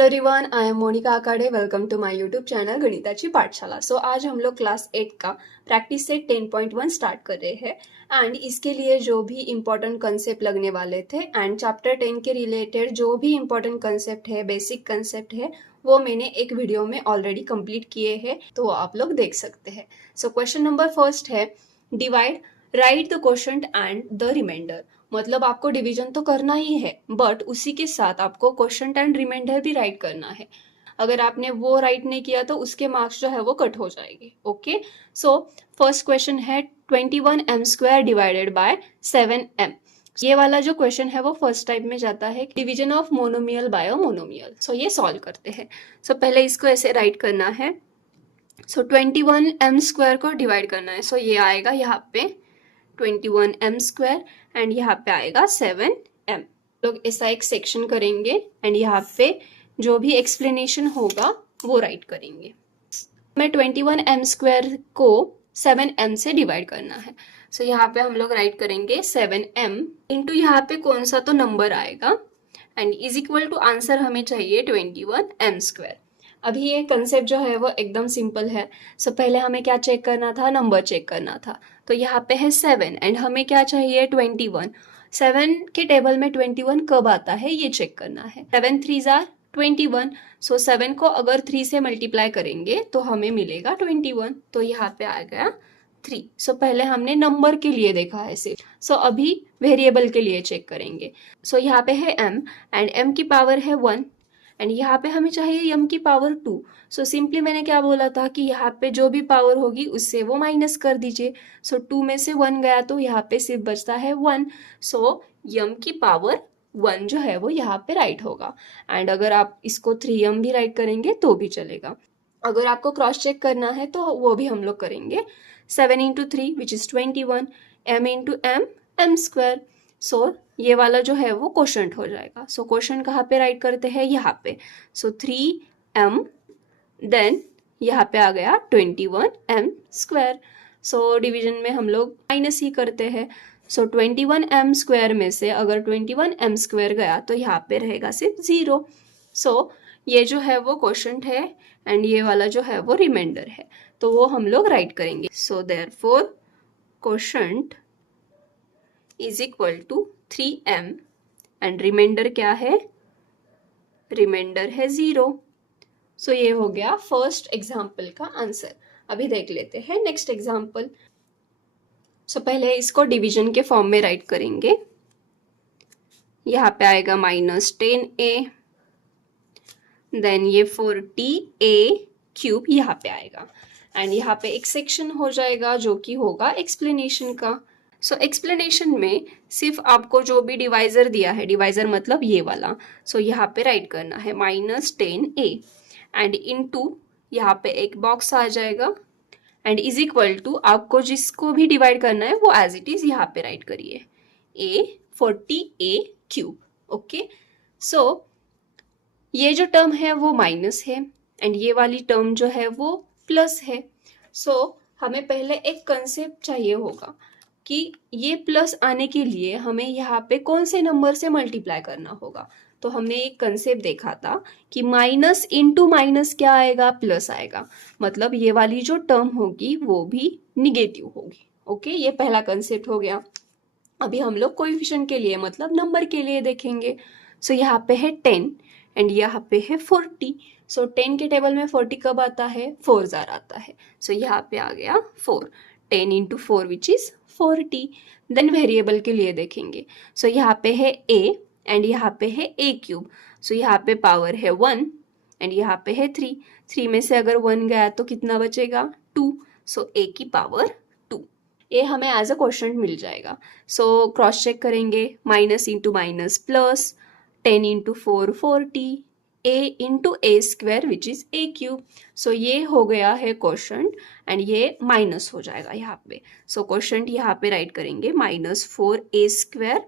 Hello everyone, I am Monika Akade. Welcome to my YouTube channel Ganitachi Pathshala. सो आज हम लोग क्लास 8 का प्रैक्टिस सेट 10.1 स्टार्ट कर रहे हैं एंड इसके लिए जो भी इम्पोर्टेंट कंसेप्ट लगने वाले थे एंड चैप्टर 10 के रिलेटेड जो भी इम्पोर्टेंट कंसेप्ट है, बेसिक कंसेप्ट है, वो मैंने एक वीडियो में ऑलरेडी कंप्लीट किए हैं, तो आप लोग देख सकते हैं। सो क्वेश्चन नंबर फर्स्ट है divide, write the quotient and the remainder. मतलब आपको डिवीजन तो करना ही है, बट उसी के साथ आपको क्वोशंट एंड रिमाइंडर भी राइट करना है। अगर आपने वो राइट नहीं किया तो उसके मार्क्स जो है वो कट हो जाएंगे। ओके, सो फर्स्ट क्वेश्चन है 21m² डिवाइडेड बाय 7m। ये वाला जो क्वेश्चन है वो फर्स्ट टाइप में जाता है, division of monomial by monomial. So ये सॉल्व करते हैं। सो पहले इसको ऐसे राइट करना है। सो 21m² को डिवाइड करना है। सो ये आएगा यहाँ पे 21m² एंड यहाँ पे आएगा 7m। लोग ऐसा एक सेक्शन करेंगे एंड यहाँ पे जो भी एक्सप्लेनेशन होगा वो राइट करेंगे। मैं 21m² को 7m से डिवाइड करना है। सो यहाँ पे हम लोग राइट करेंगे 7m इंटू यहाँ पे कौन सा तो नंबर आएगा and is equal to answer हमें चाहिए 21m²। अभी ये कंसेप्ट जो है वो एकदम सिंपल है। सो पहले हमें क्या चेक करना था, नंबर चेक करना था। तो यहाँ पे है 7 एंड हमें क्या चाहिए 21। 7 के टेबल में 21 कब आता है ये चेक करना है। 7 3 जार 21। सो 7 को अगर 3 से मल्टीप्लाई करेंगे तो हमें मिलेगा 21। तो यहाँ पे आ गया 3। सो पहले हमने नंबर के लिए देखा है सिर्फ। सो अभी वेरिएबल के लिए चेक करेंगे। सो यहाँ पे है m एंड m की पावर है 1 एंड यहाँ पे हमें चाहिए m की पावर 2। सो सिंपली मैंने क्या बोला था कि यहाँ पे जो भी पावर होगी उससे वो माइनस कर दीजिए। सो 2 में से 1 गया तो यहाँ पे सिर्फ बचता है 1। सो m की पावर 1 जो है वो यहाँ पे राइट होगा। एंड अगर आप इसको 3m भी राइट करेंगे तो भी चलेगा। अगर आपको क्रॉस चेक करना है तो वो भी हम लोग करेंगे। 7 into 3 which is 21, m into m m²। सो ये वाला जो है वो क्वोशंट हो जाएगा। सो क्वोशंट कहाँ पे राइट करते हैं, यहाँ पे। सो 3m देन यहाँ पे आ गया 21m²। सो डिवीजन में हम लोग माइनस ही करते हैं। सो 21m² में से अगर 21m² गया तो यहाँ पे रहेगा सिर्फ 0। सो ये जो है वो क्वोशंट है एंड ये वाला जो है वो रिमाइंडर है, तो वो हम लोग राइट करेंगे। So therefore quotient is equal to 3m and remainder क्या है, रिमाइंडर है 0। सो ये हो गया फर्स्ट एग्जाम्पल का आंसर। अभी देख लेते हैं नेक्स्ट एग्जाम्पल। सो पहले इसको डिवीजन के फॉर्म में राइट करेंगे। यहाँ पे आएगा -10a देन ये 40a³ यहाँ पे आएगा एंड यहाँ पे एक सेक्शन हो जाएगा जो कि होगा एक्सप्लेनेशन का। सो एक्सप्लेनेशन में सिर्फ आपको जो भी डिवाइजर दिया है, डिवाइजर मतलब ये वाला, सो यहाँ पे राइट करना है -10a एंड इनटू यहाँ पे एक बॉक्स आ जाएगा एंड इज इक्वल टू आपको जिसको भी डिवाइड करना है वो एज इट इज यहाँ पे राइट करिए, a 40a³। ओके, सो ये जो टर्म है वो माइनस है एंड ये वाली टर्म जो है वो प्लस है। सो हमें पहले एक कंसेप्ट चाहिए होगा कि ये प्लस आने के लिए हमें यहाँ पे कौन से नंबर से मल्टीप्लाई करना होगा। तो हमने एक कंसेप्ट देखा था कि माइनस इंटू माइनस क्या आएगा, प्लस आएगा। मतलब ये वाली जो टर्म होगी वो भी निगेटिव होगी। ओके, ये पहला कंसेप्ट हो गया। अभी हम लोग कोएफिशिएंट के लिए मतलब नंबर के लिए देखेंगे। सो यहाँ पे है 10 एंड यहाँ पे है 40। सो 10 के टेबल में 40 कब आता है, 4 जार आता है। सो यहाँ पे आ गया 4, 10 into 4 which is 40। Then variable के लिए देखेंगे। सो यहाँ पे है a एंड यहाँ पे है a³। सो यहाँ पे पावर है 1 एंड यहाँ पे है 3। 3 में से अगर 1 गया तो कितना बचेगा, 2। सो a की पावर 2। ये हमें एज अ क्वोशंट मिल जाएगा। सो क्रॉस चेक करेंगे, minus into minus plus, 10 into 4 40, a into a² which is a³। सो ये हो गया है क्वोशंट एंड ये माइनस हो जाएगा यहाँ पे। सो क्वोशंट यहाँ पे राइट करेंगे -4a²,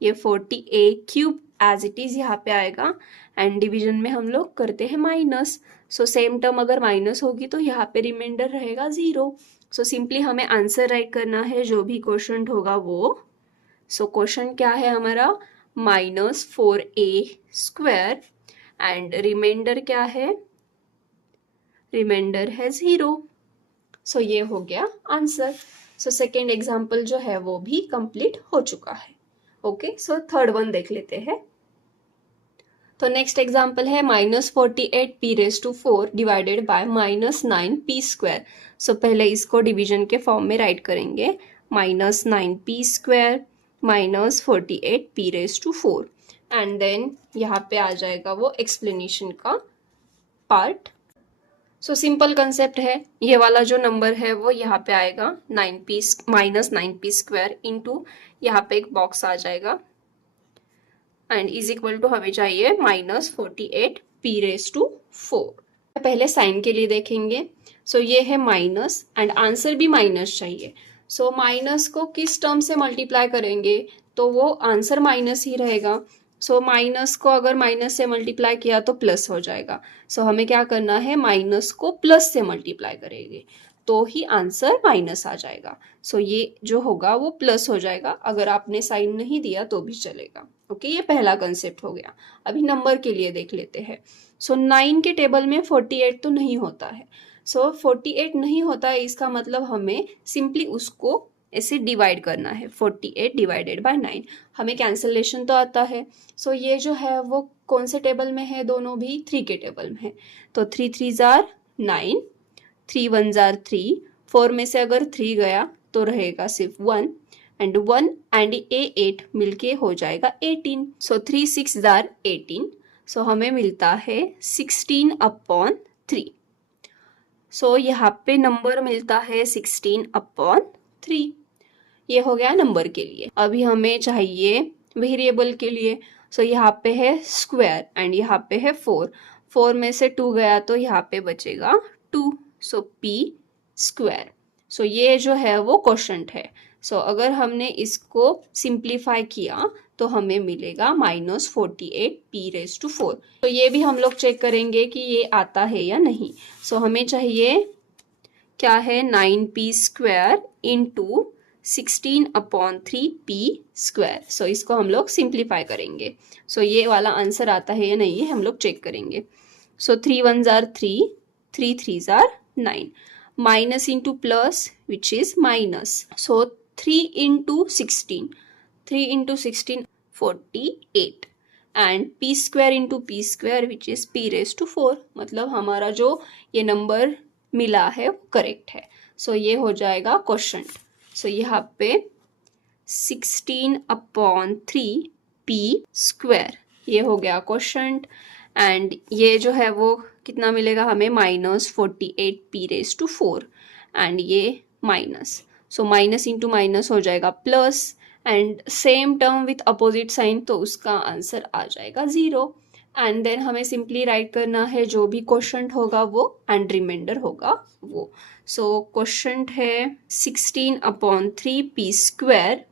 ये 40a³ एज इट इज यहाँ पे आएगा एंड डिवीजन में हम लोग करते हैं माइनस। सो सेम टर्म अगर माइनस होगी तो यहाँ पे रिमाइंडर रहेगा 0। सो सिंपली हमें आंसर राइट करना है जो भी क्वोशंट होगा वो। सो क्वोशंट क्या है हमारा, -4a² एंड रिमाइंडर क्या है, रिमाइंडर है 0। सो ये हो गया आंसर। सो सेकेंड एग्जाम्पल जो है वो भी कंप्लीट हो चुका है। ओके, सो थर्ड वन देख लेते हैं। तो नेक्स्ट एग्जाम्पल है -48p⁴ डिवाइडेड बाय -9p²। सो पहले इसको डिवीजन के फॉर्म में राइट करेंगे, -9p² -48p⁴, एंड देन यहाँ पे आ जाएगा वो एक्सप्लेनेशन का पार्ट। सो सिंपल कंसेप्ट है, ये वाला जो नंबर है वो यहाँ पे आएगा -9p² इंटू यहाँ पे एक बॉक्स आ जाएगा एंड इज इक्वल टू हमें चाहिए -48p⁴। पहले साइन के लिए देखेंगे। सो ये है माइनस एंड आंसर भी माइनस चाहिए। सो माइनस को किस टर्म से मल्टीप्लाई करेंगे तो वो आंसर माइनस ही रहेगा। सो माइनस को अगर माइनस से मल्टीप्लाई किया तो प्लस हो जाएगा। सो हमें क्या करना है, माइनस को प्लस से मल्टीप्लाई करेंगे तो ही आंसर माइनस आ जाएगा। सो ये जो होगा वो प्लस हो जाएगा, अगर आपने साइन नहीं दिया तो भी चलेगा। ओके, ये पहला कंसेप्ट हो गया। अभी नंबर के लिए देख लेते हैं। सो 9 के टेबल में 48 तो नहीं होता है। सो 48 नहीं होता है, इसका मतलब हमें सिंपली उसको ऐसे डिवाइड करना है, 48 डिवाइडेड बाय 9। हमें कैंसलेशन तो आता है। सो ये जो है वो कौन से टेबल में है, दोनों भी 3 के टेबल में है। तो 3 3 9, 3 1 3, 4 में से अगर 3 गया तो रहेगा सिर्फ 1 एंड 1 एंड 8 मिलके हो जाएगा 18। सो 3 6 18। सो हमें मिलता है 16/3। सो यहाँ पे नंबर मिलता है 16/3। ये हो गया नंबर के लिए। अभी हमें चाहिए वेरिएबल के लिए। सो यहाँ पे है स्क्वायर एंड यहाँ पे है 4। 4 में से 2 गया तो यहाँ पे बचेगा 2। सो p²। सो ये जो है वो क्वोशंट है। सो अगर हमने इसको सिंप्लीफाई किया तो हमें मिलेगा -48p⁴। तो ये भी हम लोग चेक करेंगे कि ये आता है या नहीं। सो हमें चाहिए क्या है, 9p² इंटू 16/3p²। सो इसको हम लोग सिंप्लीफाई करेंगे। सो ये वाला आंसर आता है या नहीं ये हम लोग चेक करेंगे। सो 3 1 3, 3 3 9, minus into plus which is minus. So 3 into 16, 3 into 16 48 and p² into p² which is p⁴। मतलब हमारा जो ये नंबर मिला है वो करेक्ट है। सो ये हो जाएगा क्वोशंट। सो यहाँ पे 16/3p² ये हो गया क्वोशंट एंड ये जो है वो कितना मिलेगा हमें, -48p⁴ एंड ये माइनस। सो माइनस इंटू माइनस हो जाएगा plus and same term with opposite sign, तो उसका आंसर आ जाएगा 0। एंड देन हमें सिंपली राइट करना है जो भी क्वोशंट होगा वो एंड रिमाइंडर होगा वो। सो क्वोशंट है 16/3p²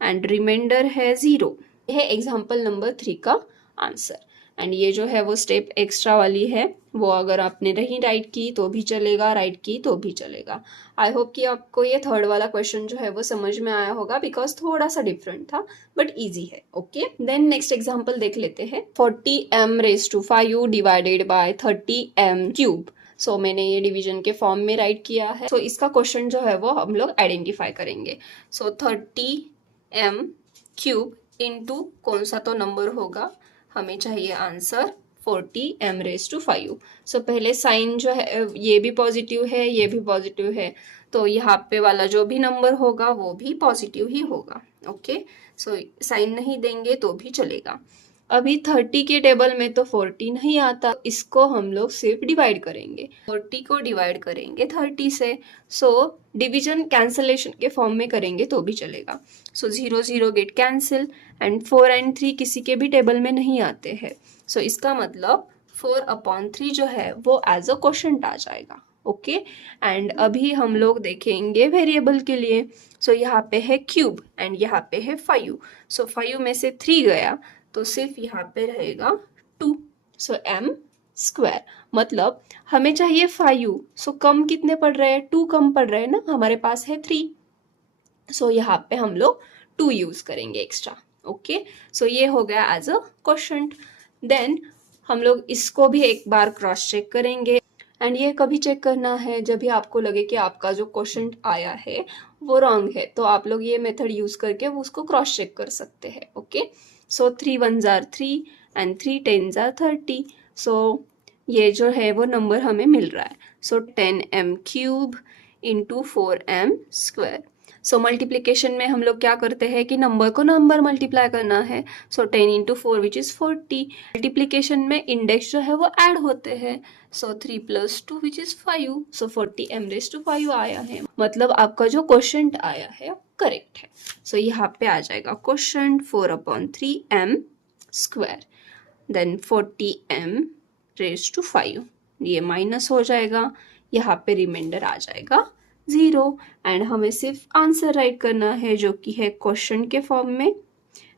एंड रिमाइंडर है 0। यह है एग्जाम्पल नंबर 3 का आंसर। एंड ये जो है वो स्टेप एक्स्ट्रा वाली है, वो अगर आपने नहीं राइट की तो भी चलेगा, राइट की तो भी चलेगा। आई होप कि आपको ये थर्ड वाला क्वेश्चन जो है वो समझ में आया होगा, बिकॉज थोड़ा सा डिफरेंट था बट इजी है। ओके, देन नेक्स्ट एग्जाम्पल देख लेते हैं। 40m⁵ divided by 30m³। सो मैंने ये डिवीजन के फॉर्म में राइट किया है। सो इसका क्वेश्चन जो है वो हम लोग आइडेंटिफाई करेंगे। सो 30m³ इंटू कौन सा तो नंबर होगा, हमें चाहिए आंसर 40m⁵। सो पहले साइन जो है ये भी पॉजिटिव है, ये भी पॉजिटिव है, तो यहाँ पे वाला जो भी नंबर होगा वो भी पॉजिटिव ही होगा। ओके, सो साइन नहीं देंगे तो भी चलेगा। अभी 30 के टेबल में तो 40 नहीं आता, इसको हम लोग सिर्फ डिवाइड करेंगे, 40 को डिवाइड करेंगे 30 से। सो डिवीजन कैंसलेशन के फॉर्म में करेंगे तो भी चलेगा। सो 0 0 गेट कैंसिल एंड 4 एंड 3 किसी के भी टेबल में नहीं आते हैं। सो इसका मतलब 4/3 जो है वो एज अ क्वोशंट आ जाएगा। ओके, एंड अभी हम लोग देखेंगे वेरिएबल के लिए। सो यहाँ पे है क्यूब एंड यहाँ पे है 5। सो 5 में से 3 गया तो सिर्फ यहाँ पे रहेगा 2। सो m², मतलब हमें चाहिए 5। सो कम कितने पड़ रहे हैं, 2 कम पड़ रहे हैं ना, हमारे पास है 3। सो यहाँ पे हम लोग 2 यूज करेंगे एक्स्ट्रा। ओके, सो ये हो गया एज अ क्वोशंट। देन हम लोग इसको भी एक बार क्रॉस चेक करेंगे। एंड ये कभी चेक करना है जब भी आपको लगे कि आपका जो क्वेश्चन आया है वो रॉन्ग है, तो आप लोग ये मेथड यूज करके वो उसको क्रॉस चेक कर सकते हैं। Okay, so 3 1s are 3 and 3 10s are 30। सो ये जो है वो नंबर हमें मिल रहा है। सो 10m³ into 4m²। So multiplication में हम लोग क्या करते हैं कि नंबर को नंबर मल्टीप्लाई करना है। सो 10 इंटू 4 विच इज़ 40। मल्टीप्लीकेशन में इंडेक्स जो है वो ऐड होते हैं। सो 3 + 2 विच इज़ 5। सो 40m⁵ आया है, मतलब आपका जो क्वेश्चन आया है करेक्ट है। सो यहाँ पे आ जाएगा क्वेश्चन 4/3m², देन 40m⁵, ये माइनस हो जाएगा, यहाँ पे रिमाइंडर आ जाएगा 0। एंड हमें सिर्फ आंसर राइट करना है जो कि है क्वेश्चन के फॉर्म में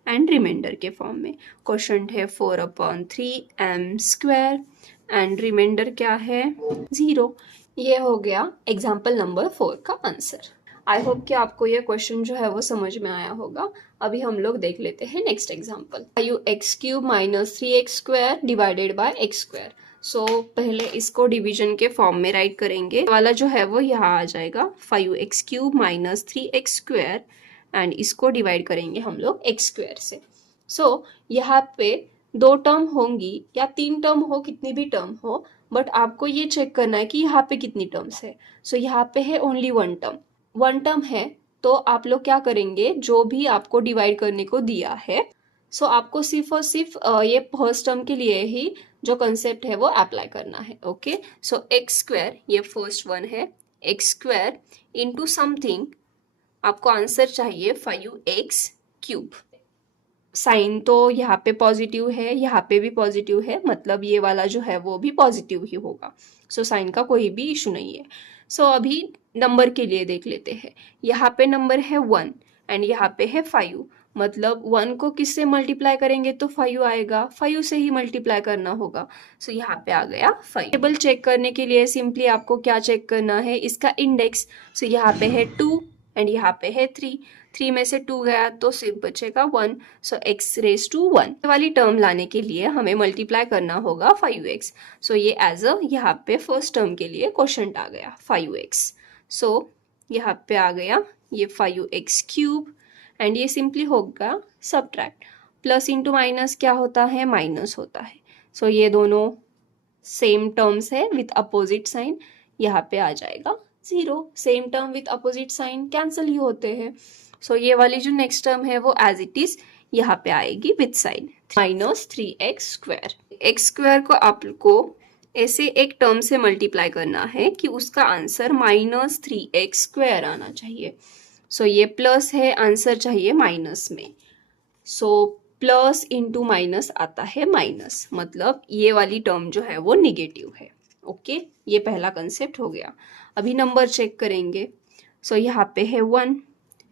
एंड रिमाइंडर के फॉर्म में। क्वेश्चन है 4/3m² एंड रिमाइंडर क्या है 0। ये हो गया एग्जाम्पल नंबर 4 का आंसर। आई होप कि आपको ये क्वेश्चन जो है वो समझ में आया होगा। अभी हम लोग देख लेते हैं next example. 5x³ - 3x² divided by x²। सो पहले इसको डिवीजन के फॉर्म में राइट करेंगे, वाला जो है वो यहाँ आ जाएगा 5x³ - 3x² एंड इसको डिवाइड करेंगे हम लोग x² से। सो यहाँ पे 2 टर्म होंगी या 3 टर्म हो, कितनी भी टर्म हो, बट आपको ये चेक करना है कि यहाँ पे कितनी टर्म्स है। सो यहाँ पे है ओनली 1 टर्म। 1 टर्म है तो आप लोग क्या करेंगे, जो भी आपको डिवाइड करने को दिया है, सो आपको सिर्फ और सिर्फ ये फर्स्ट टर्म के लिए ही जो कंसेप्ट है वो अप्लाई करना है। ओके, सो x², ये फर्स्ट वन है, x² इंटू समथिंग, आपको आंसर चाहिए 5x³। साइन तो यहाँ पे पॉजिटिव है, यहाँ पे भी पॉजिटिव है, मतलब ये वाला जो है वो भी पॉजिटिव ही होगा। सो साइन का कोई भी इशू नहीं है। सो अभी नंबर के लिए देख लेते हैं। यहाँ पे नंबर है 1 एंड यहाँ पे है 5, मतलब 1 को किससे मल्टीप्लाई करेंगे तो 5 आएगा, 5 से ही मल्टीप्लाई करना होगा। सो यहाँ पे आ गया 5। टेबल चेक करने के लिए सिंपली आपको क्या चेक करना है, इसका इंडेक्स। सो यहाँ पे है 2 एंड यहाँ पे है 3 में से 2 गया तो सिर्फ बचेगा 1। सो x⁻1 वाली टर्म लाने के लिए हमें मल्टीप्लाई करना होगा 5x। सो ये एज अ यहाँ पे फर्स्ट टर्म के लिए क्वेश्चन आ गया 5x। सो यहाँ पे आ गया ये 5x³ एंड ये सिंपली होगा सब्ट्रैक्ट। प्लस इंटू माइनस क्या होता है, माइनस होता है। सो ये दोनों सेम टर्म्स है विथ अपोजिट साइन, यहाँ पे आ जाएगा 0। Same term with opposite sign cancel ही होते हैं। सो ये वाली जो नेक्स्ट टर्म है वो एज इट इज यहाँ पे आएगी विथ साइन -3x²। x² को आपको ऐसे एक टर्म से मल्टीप्लाई करना है कि उसका आंसर -3x² आना चाहिए। सो ये प्लस है, आंसर चाहिए माइनस में। सो प्लस इंटू माइनस आता है माइनस, मतलब ये वाली टर्म जो है वो निगेटिव है। ओके, ये पहला कंसेप्ट हो गया। अभी नंबर चेक करेंगे। सो यहाँ पे है 1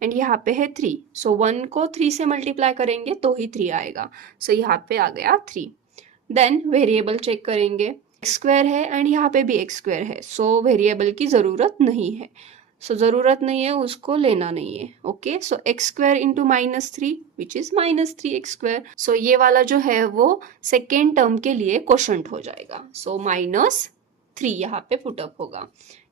एंड यहाँ पे है 3। सो 1 को 3 से मल्टीप्लाई करेंगे तो ही 3 आएगा। सो यहाँ पे आ गया 3। देन वेरिएबल चेक करेंगे, x² है एंड यहाँ पे भी x² है। सो वेरिएबल की ज़रूरत नहीं है, सो ज़रूरत नहीं है, उसको लेना नहीं है। Okay, so x² into -3 which is -3x²। सो ये वाला जो है वो सेकेंड टर्म के लिए क्वोशंट हो जाएगा। सो -3 यहाँ पे पुटअप होगा।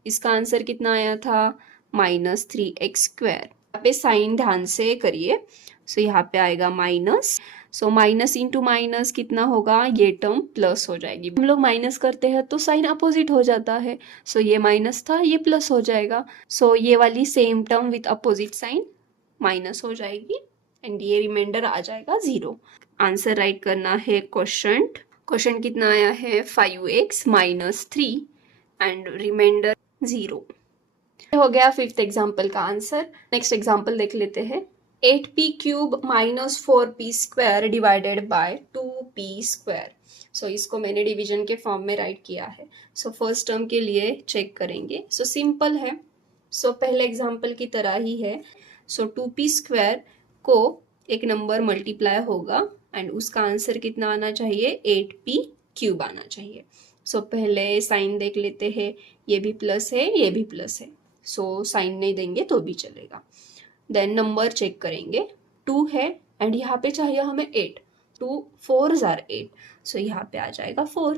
इसका आंसर कितना आया था, -3x²। यहाँ पे साइन ध्यान से करिए। सो यहाँ पे आएगा minus. So minus into minus कितना होगा, ये टर्म प्लस हो जाएगी। हम लोग माइनस करते हैं तो साइन अपोजिट हो जाता है। सो ये माइनस था, ये प्लस हो जाएगा। सो ये वाली same term with opposite sign minus हो जाएगी एंड ये रिमाइंडर आ जाएगा 0। आंसर राइट करना है क्वेश्चन। क्वेश्चन कितना आया है 5x - 3 एंड रिमाइंडर 0। हो गया फिफ्थ एग्जाम्पल का आंसर। नेक्स्ट एग्जाम्पल देख लेते हैं। 8p³ - 4p² divided by 2p²। सो इसको मैंने डिवीजन के फॉर्म में राइट किया है। सो फर्स्ट टर्म के लिए चेक करेंगे। सो सिंपल है, सो पहले एग्जाम्पल की तरह ही है। सो 2p² को एक नंबर मल्टीप्लाई होगा एंड उसका आंसर कितना आना चाहिए, 8p³ आना चाहिए। सो पहले साइन देख लेते हैं, ये भी प्लस है, ये भी प्लस है। सो साइन नहीं देंगे तो भी चलेगा। देन नंबर चेक करेंगे, 2 है एंड यहाँ पे चाहिए हमें 8। 2 4s are 8, सो यहाँ पे आ जाएगा 4।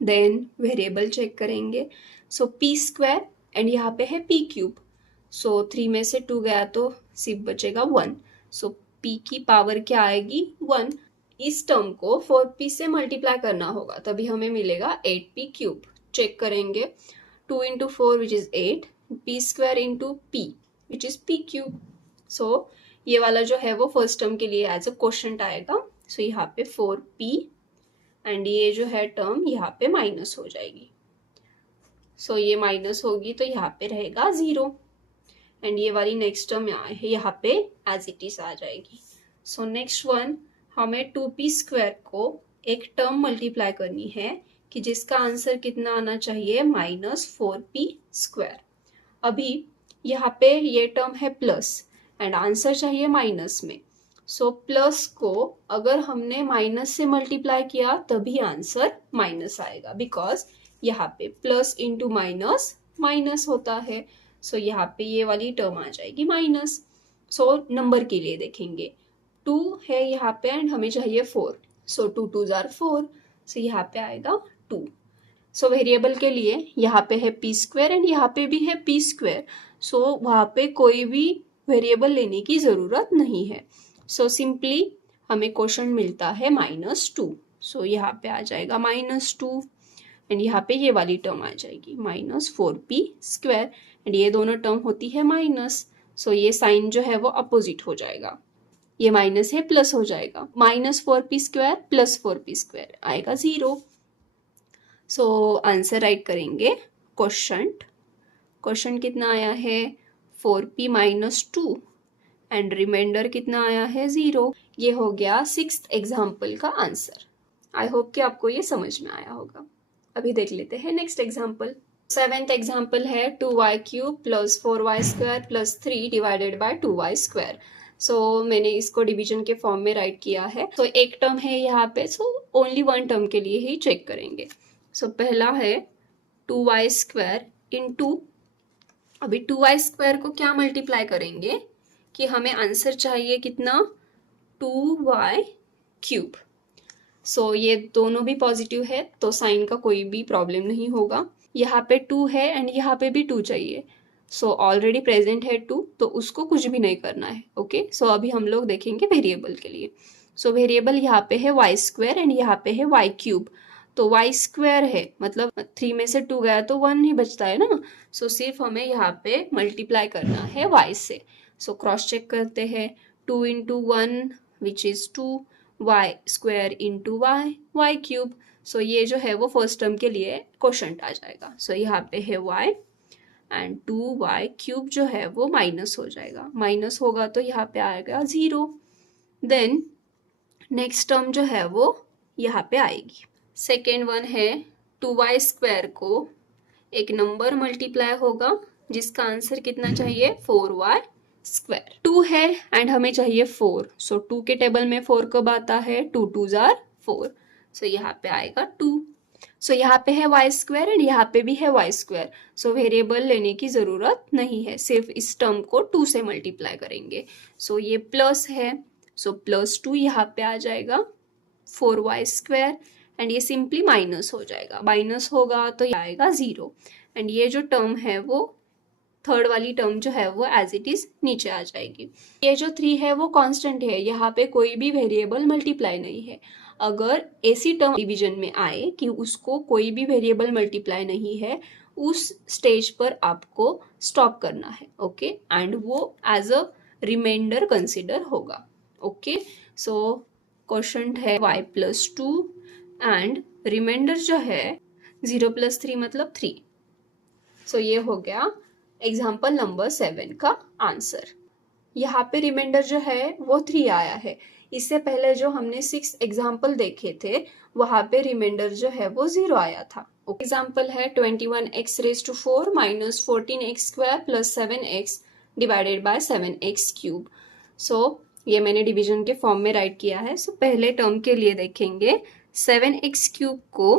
देन वेरिएबल चेक करेंगे, सो पी स्क्वायर एंड यहाँ पे है पी क्यूब, सो 3 में से 2 गया तो सिर्फ बचेगा 1, सो पी की पावर क्या आएगी 1। इस टर्म को 4p से मल्टीप्लाई करना होगा तभी हमें मिलेगा 8p क्यूब। चेक करेंगे 2 into 4 which is 8, p square into p which is p cube. So ये वाला जो है वो फर्स्ट टर्म के लिए एज अ क्वेश्चन आएगा, सो यहाँ पे 4p एंड ये जो है टर्म यहाँ पे माइनस हो जाएगी, सो ये माइनस होगी तो यहाँ पे रहेगा 0 एंड ये वाली नेक्स्ट टर्म यहाँ पे एज इट इज आ जाएगी। सो नेक्स्ट वन, हमें 2p स्क्वायर को एक टर्म मल्टीप्लाई करनी है कि जिसका आंसर कितना आना चाहिए -4p स्क्वायर। अभी यहाँ पे ये टर्म है प्लस एंड आंसर चाहिए माइनस में, सो प्लस को अगर हमने माइनस से मल्टीप्लाई किया तभी आंसर माइनस आएगा, बिकॉज यहाँ पे प्लस इंटू माइनस माइनस होता है, सो यहाँ पे ये वाली टर्म आ जाएगी माइनस। सो नंबर के लिए देखेंगे 2 है यहाँ पे एंड हमें चाहिए 4, सो 2 2s are 4, सो यहाँ पे आएगा 2। सो वेरिएबल के लिए यहाँ पे है पी स्क्वायर एंड यहाँ पे भी है पी स्क्वायर, सो वहाँ पे कोई भी वेरिएबल लेने की ज़रूरत नहीं है। सो सिंपली हमें क्वेश्चन मिलता है -2, सो यहाँ पे आ जाएगा -2 एंड यहाँ पे ये वाली टर्म आ जाएगी -4p स्क्वायर एंड ये दोनों टर्म होती है माइनस, सो ये साइन जो है वो अपोजिट हो जाएगा, ये माइनस है प्लस हो जाएगा, -4p square plus 4p square आएगा 0। सो आंसर राइट करेंगे क्वेश्चन कितना आया है 4p -2 एंड रिमाइंडर कितना आया है 0। ये हो गया 6th एग्जाम्पल का आंसर। आई होप कि आपको ये समझ में आया होगा। अभी देख लेते हैं नेक्स्ट एग्जाम्पल। 7th एग्जाम्पल है 2y cube plus 4y square plus 3 divided by 2y square. So मैंने इसको डिवीजन के फॉर्म में राइट किया है। सो एक टर्म है यहाँ पे, सो ओनली वन टर्म के लिए ही चेक करेंगे। सो पहला है 2y स्क्वायर इंटू, अभी 2y स्क्वायर को क्या मल्टीप्लाई करेंगे कि हमें आंसर चाहिए कितना 2y क्यूब। सो ये दोनों भी पॉजिटिव है तो साइन का कोई भी प्रॉब्लम नहीं होगा। यहाँ पे 2 है एंड यहाँ पे भी 2 चाहिए, सो ऑलरेडी प्रेजेंट है 2 तो उसको कुछ भी नहीं करना है। ओके, सो अभी हम लोग देखेंगे वेरिएबल के लिए। सो वेरिएबल यहाँ पे है y स्क्वायर एंड यहाँ पे है y क्यूब, तो y स्क्वायर है मतलब 3 में से 2 गया तो 1 ही बचता है ना, सो सिर्फ हमें यहाँ पे मल्टीप्लाई करना है y से। सो क्रॉस चेक करते हैं 2 into 1 which is 2, y square into y cube. So ये जो है वो फर्स्ट टर्म के लिए क्वोशंट आ जाएगा। सो यहाँ पे है y एंड 2y क्यूब जो है वो माइनस हो जाएगा, माइनस होगा तो यहाँ पे आएगा 0। देन नेक्स्ट टर्म जो है वो यहाँ पे आएगी। सेकेंड वन है 2y स्क्वायर को एक नंबर मल्टीप्लाई होगा जिसका आंसर कितना चाहिए 4y स्क्वायर। 2 है एंड हमें चाहिए 4, सो 2 के टेबल में 4 कब आता है 2 2s are 4, सो यहाँ पे आएगा 2। सो यहाँ पे है y स्क्वायर एंड यहाँ पे भी है y स्क्वायर, सो वेरिएबल लेने की ज़रूरत नहीं है, सिर्फ इस टर्म को 2 से मल्टीप्लाई करेंगे। सो ये प्लस है, सो +2 यहाँ पे आ जाएगा 4y स्क्वायर एंड ये सिंपली माइनस हो जाएगा, माइनस होगा तो ये आएगा 0 एंड ये जो टर्म है वो थर्ड वाली टर्म जो है वो एज इट इज नीचे आ जाएगी। ये जो 3 है वो कांस्टेंट है, यहाँ पे कोई भी वेरिएबल मल्टीप्लाई नहीं है। अगर ऐसी टर्म डिवीजन में आए कि उसको कोई भी वेरिएबल मल्टीप्लाई नहीं है, उस स्टेज पर आपको स्टॉप करना है। ओके, एंड वो एज अ रिमाइंडर कंसिडर होगा। ओके, सो क्वेश्चन है y + 2 एंड रिमाइंडर जो है 0 + 3 मतलब 3। सो ये हो गया एग्जाम्पल नंबर 7 का आंसर। यहाँ पे रिमाइंडर जो है वो 3 आया है। इससे पहले जो हमने 6 एग्जाम्पल देखे थे वहाँ पे रिमाइंडर जो है वो 0 आया था। एग्जाम्पल है 21x⁴ - 14x² + 7x divided by 7x cube. So ये मैंने डिवीजन के फॉर्म में राइट किया है। सो पहले टर्म के लिए देखेंगे 7x क्यूब को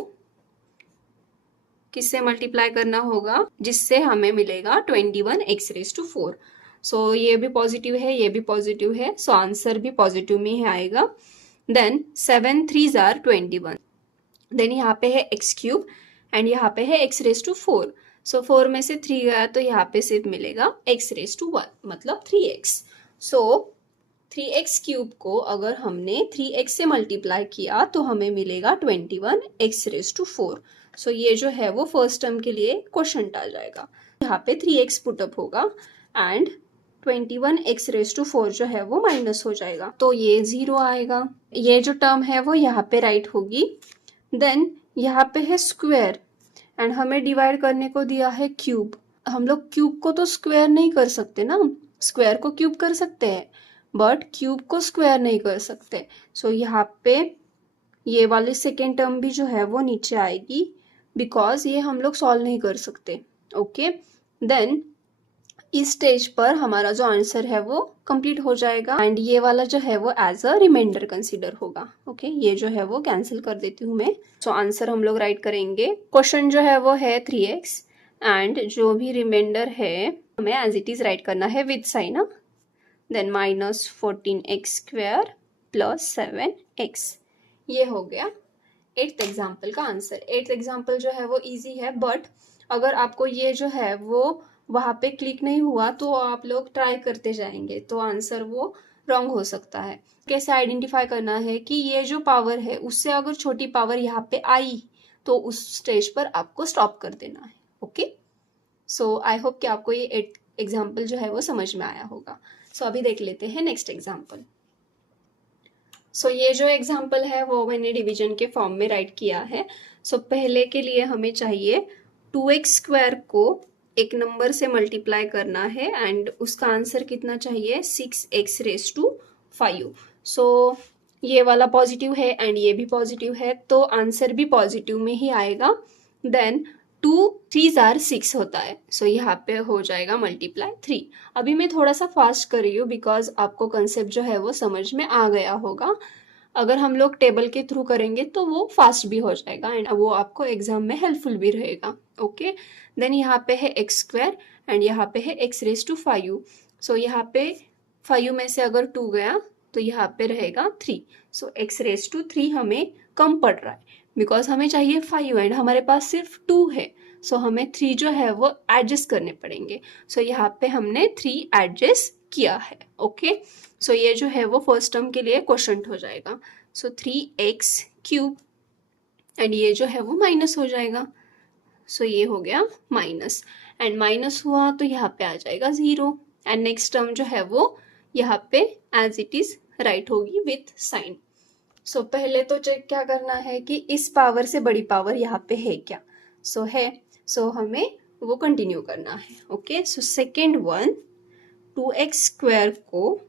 किससे मल्टीप्लाई करना होगा जिससे हमें मिलेगा 21x⁴। सो ये भी पॉजिटिव है, ये भी पॉजिटिव है, सो आंसर भी पॉजिटिव में ही आएगा। देन 7 3s आर 21, देन यहाँ पे है एक्स क्यूब एंड यहाँ पे है एक्स रेस टू 4. सो 4 में से 3 गया तो यहाँ पे सिर्फ मिलेगा एक्स रेस टू 1 मतलब 3x. सो 3x क्यूब को अगर हमने 3x से मल्टीप्लाई किया तो हमें मिलेगा 21 एक्स रेस टू 4. सो ये जो है वो फर्स्ट टर्म के लिए क्वेश्चन आ जाएगा. यहाँ पे 3x पुटअप होगा एंड 21 एक्स रेस टू 4 जो है वो माइनस हो जाएगा तो ये 0 आएगा. ये जो टर्म है वो यहाँ पे राइट होगी. देन यहाँ पे है स्क्वायर एंड हमें डिवाइड करने को दिया है क्यूब. हम लोग क्यूब को तो स्क्वायर नहीं कर सकते ना, स्क्वायर को क्यूब कर सकते हैं बट क्यूब को स्क्वायर नहीं कर सकते. सो यहाँ पे ये वाली सेकेंड टर्म भी जो है वो नीचे आएगी बिकॉज ये हम लोग सॉल्व नहीं कर सकते. ओके, देन इस स्टेज पर हमारा जो आंसर है वो कंप्लीट हो जाएगा एंड ये वाला जो है वो एज अ रिमाइंडर कंसीडर होगा. ओके, ये जो है वो कैंसिल कर देती हूँ मैं. सो आंसर हम लोग राइट करेंगे. क्वेश्चन जो है वो है 3x एंड जो भी रिमाइंडर है हमें एज इट इज राइट करना है with sign. Then minus 14x square plus 7x. ये हो गया 8th एग्जाम्पल का आंसर. 8th एग्जाम्पल जो है वो इजी है बट अगर आपको ये जो है वो वहाँ पे क्लिक नहीं हुआ तो आप लोग ट्राई करते जाएंगे तो आंसर वो रॉन्ग हो सकता है. कैसे आइडेंटिफाई करना है कि ये जो पावर है उससे अगर छोटी पावर यहाँ पे आई तो उस स्टेज पर आपको स्टॉप कर देना है. ओके, सो आई होप कि आपको ये 8 एग्जाम्पल जो है वो समझ में आया होगा. सो अभी देख लेते हैं नेक्स्ट एग्जाम्पल. सो ये जो एग्जाम्पल है वो मैंने डिवीजन के फॉर्म में राइट किया है. सो पहले के लिए हमें चाहिए 2x स्क्वायर को एक नंबर से मल्टीप्लाई करना है एंड उसका आंसर कितना चाहिए 6x रेस टू 5. सो ये वाला पॉजिटिव है एंड ये भी पॉजिटिव है तो आंसर भी पॉजिटिव में ही आएगा. देन 2 3s आर 6 होता है सो यहाँ पे हो जाएगा मल्टीप्लाई 3. अभी मैं थोड़ा सा फास्ट कर रही हूँ बिकॉज आपको कंसेप्ट जो है वो समझ में आ गया होगा. अगर हम लोग टेबल के थ्रू करेंगे तो वो फास्ट भी हो जाएगा एंड वो आपको एग्जाम में हेल्पफुल भी रहेगा. ओके, देन यहाँ पे है एक्स स्क्वायर एंड यहाँ पे है एक्स रेस टू 5. सो यहाँ पे 5 में से अगर 2 गया तो यहाँ पे रहेगा 3. सो एक्स रेस टू 3 हमें कम पड़ रहा है बिकॉज हमें चाहिए 5 एंड हमारे पास सिर्फ 2 है. सो हमें 3 जो है वो एडजस्ट करने पड़ेंगे. सो यहाँ पे हमने 3 एडजस्ट किया है. ओके, सो ये जो है वो फर्स्ट टर्म के लिए क्वेश्चन हो जाएगा. सो 3x क्यूब एंड ये जो है वो माइनस हो जाएगा. सो ये हो गया माइनस एंड माइनस हुआ तो यहाँ पे आ जाएगा 0 एंड नेक्स्ट टर्म जो है वो यहाँ पे एज इट इज राइट होगी विथ साइन. सो पहले तो चेक क्या करना है कि इस पावर से बड़ी पावर यहाँ पे है क्या. सो है, सो हमें वो कंटिन्यू करना है. Okay, so second one 2x square को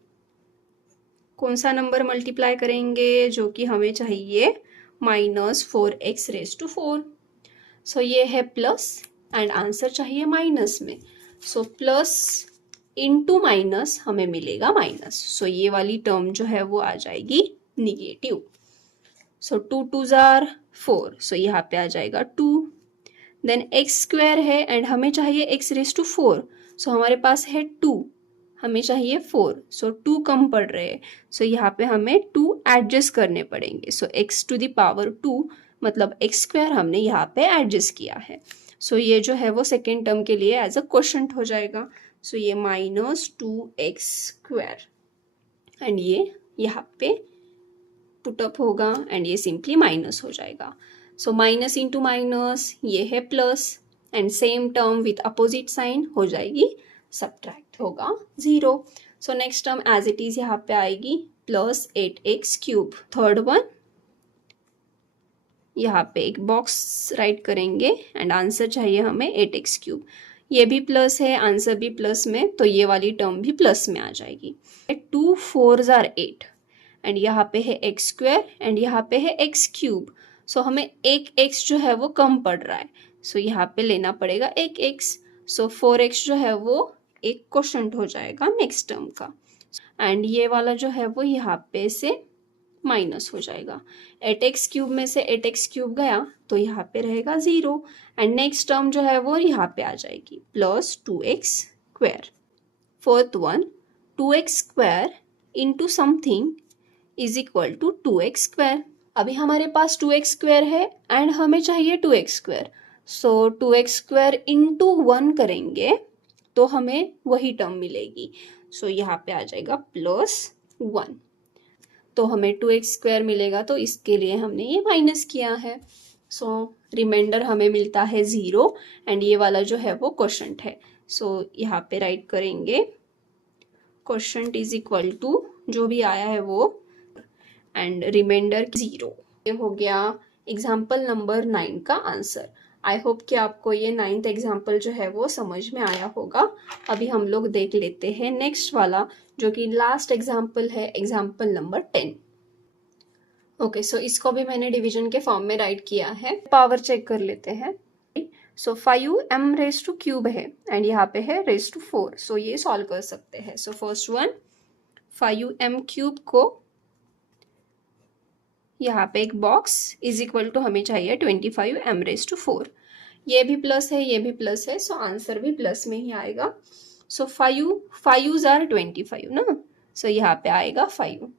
कौन सा नंबर मल्टीप्लाई करेंगे जो कि हमें चाहिए माइनस 4x रेस टू 4. सो ये है प्लस एंड आंसर चाहिए माइनस में. सो प्लस इनटू माइनस हमें मिलेगा माइनस. सो ये वाली टर्म जो है वो आ जाएगी निगेटिव. So 2 2s are 4. सो यहाँ पे आ जाएगा 2. देन एक्स स्क्वायर है एंड हमें चाहिए एक्स रेस टू 4. सो हमारे पास है 2, हमें चाहिए 4. सो 2 कम पड़ रहे हैं. सो यहाँ पे हमें 2 एडजस्ट करने पड़ेंगे. सो एक्स टू द पावर 2 मतलब एक्स स्क्वायर हमने यहाँ पे एडजस्ट किया है. सो ये जो है वो सेकेंड टर्म के लिए एज अ क्वोशंट हो जाएगा. सो ये माइनस 2x स्क्वायर एंड ये यहाँ पे पुटअप होगा एंड ये सिंपली माइनस हो जाएगा. सो माइनस इंटू माइनस ये है plus and same term with opposite sign हो जाएगी सब्ट्रैक्ट होगा 0. So next term as it is यहाँ पे आएगी plus 8x cube. Third one यहाँ पे एक बॉक्स राइट करेंगे एंड आंसर चाहिए हमें 8x क्यूब. ये भी प्लस है, आंसर भी प्लस में तो ये वाली टर्म भी प्लस में आ जाएगी. 2 4s आर 8 एंड यहाँ पे है x स्क्वायर एंड यहाँ पे है x क्यूब. सो हमें एक x जो है वो कम पड़ रहा है. सो यहाँ पे लेना पड़ेगा एक x. सो 4x जो है वो एक क्वोशंट हो जाएगा नेक्स्ट टर्म का एंड ये वाला जो है वो यहाँ पे से माइनस हो जाएगा. 8x क्यूब में से 8x क्यूब गया तो यहाँ पे रहेगा 0 एंड नेक्स्ट टर्म जो है वो यहाँ पे आ जाएगी plus 2x square. Fourth one 2x square into something, is equal to 2x square. अभी हमारे पास 2x स्क्वायर है एंड हमें चाहिए 2x स्क्वायर, सो 2x स्क्वायर इंटू 1 करेंगे तो हमें वही टर्म मिलेगी। सो यहाँ पे आ जाएगा +1, तो हमें 2x स्क्वायर मिलेगा, तो इसके लिए हमने ये माइनस किया है। सो रिमाइंडर हमें मिलता है 0 एंड ये वाला जो है वो क्वोशंट है। सो यहाँ पे राइट करेंगे क्वोशंट इज इक्वल टू जो भी आया है वो एंड रिमाइंडर 0। ये हो गया एग्जाम्पल नंबर 9 का आंसर। आई होप कि आपको ये 9th एग्जाम्पल जो है वो समझ में आया होगा। अभी हम लोग देख लेते हैं नेक्स्ट वाला, जो कि लास्ट एग्जाम्पल है, एग्जाम्पल नंबर 10। ओके, सो इसको भी मैंने डिवीजन के फॉर्म में राइट किया है। पावर चेक कर लेते हैं। सो 5m रेज टू क्यूब है एंड यहाँ पे है रेज टू 4, सो ये सॉल्व कर सकते हैं। So first one 5m cube को यहाँ पे एक बॉक्स इज इक्वल टू हमें चाहिए 25m रेज टू 4। ये भी प्लस है, ये भी प्लस है, सो आंसर भी प्लस में ही आएगा। सो 5 आर 25 ना, सो यहाँ पे आएगा 5।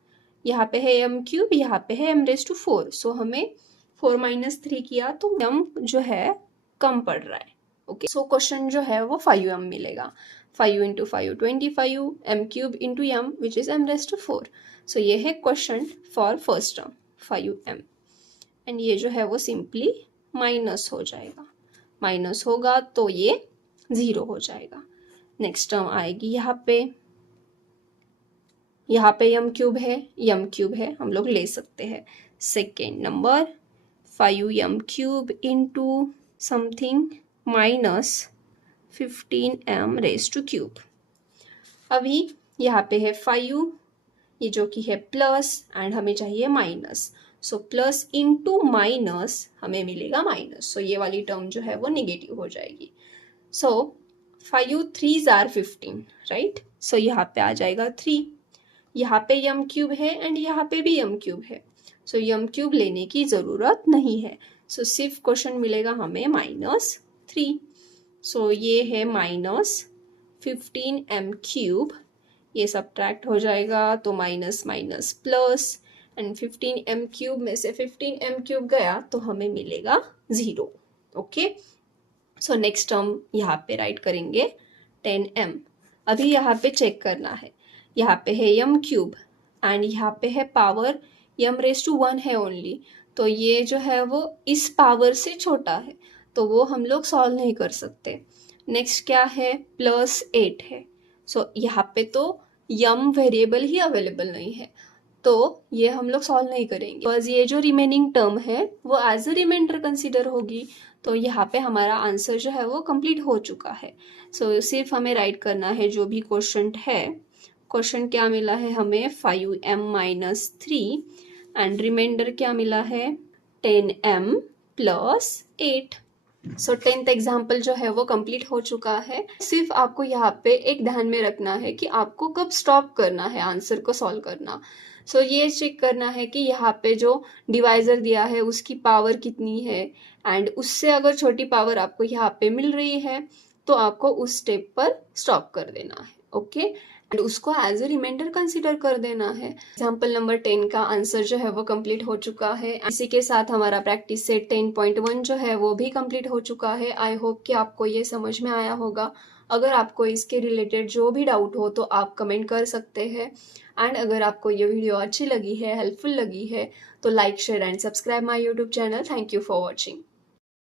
यहाँ पे है m क्यूब, यहाँ पे है m रेज टू 4, सो हमें 4 - 3 किया तो m जो है कम पड़ रहा है। ओके, सो क्वेश्चन जो है वो 5m मिलेगा। 5 × 5 25, m cube into m which is m raise to 4। सो ये है question for first term 5m and ये जो है वो सिंपली माइनस हो जाएगा। माइनस होगा तो ये 0 हो जाएगा। नेक्स्ट टर्म आएगी यहाँ पे m क्यूब है, m क्यूब है, हम लोग ले सकते हैं। Second number 5m cube into something minus 15m raise to cube. अभी यहाँ पे है 5, ये जो कि है प्लस एंड हमें चाहिए minus, so plus into minus हमें मिलेगा माइनस, सो ये वाली टर्म जो है वो नेगेटिव हो जाएगी। सो 5 3s आर 15, राइट, सो यहाँ पे आ जाएगा 3। यहाँ पे m क्यूब है एंड यहाँ पे भी m क्यूब है, सो m क्यूब लेने की ज़रूरत नहीं है। सो सिर्फ क्वेश्चन मिलेगा हमें -3। सो ये है -15m क्यूब, ये सब्ट्रैक्ट हो जाएगा तो minus minus plus and 15m cube में से 15m क्यूब गया तो हमें मिलेगा 0। ओके, सो नेक्स्ट टर्म यहाँ पे राइट करेंगे 10m। अभी यहाँ पे चेक करना है, यहाँ पे है m क्यूब एंड यहाँ पे है पावर m रेज टू 1 है ओनली, तो ये जो है वो इस पावर से छोटा है तो वो हम लोग सॉल्व नहीं कर सकते। नेक्स्ट क्या है, +8 है, सो यहाँ पे तो m वेरिएबल ही अवेलेबल नहीं है तो ये हम लोग सॉल्व नहीं करेंगे, बस ये जो रिमेनिंग टर्म है वो एज अ रिमाइंडर कंसीडर होगी। तो यहाँ पे हमारा आंसर जो है वो कंप्लीट हो चुका है। सो सिर्फ हमें राइट करना है जो भी क्वेश्चन है। क्वेश्चन क्या मिला है हमें 5m - 3 एंड रिमाइंडर क्या मिला है 10m + 8। सो 10th एग्जाम्पल जो है वो कंप्लीट हो चुका है। सिर्फ आपको यहाँ पे एक ध्यान में रखना है कि आपको कब स्टॉप करना है आंसर को सॉल्व करना। सो ये चेक करना है कि यहाँ पे जो डिवाइजर दिया है उसकी पावर कितनी है एंड उससे अगर छोटी पावर आपको यहाँ पे मिल रही है तो आपको उस स्टेप पर स्टॉप कर देना है। ओके, एंड उसको एज ए रिमाइंडर कंसीडर कर देना है। एग्जाम्पल नंबर 10 का आंसर जो है वो कंप्लीट हो चुका है। इसी के साथ हमारा प्रैक्टिस सेट 10.1 जो है वो भी कंप्लीट हो चुका है। आई होप कि आपको ये समझ में आया होगा। अगर आपको इसके रिलेटेड जो भी डाउट हो तो आप कमेंट कर सकते हैं एंड अगर आपको ये वीडियो अच्छी लगी है, हेल्पफुल लगी है तो like, share and subscribe my YouTube channel. Thank you for watching.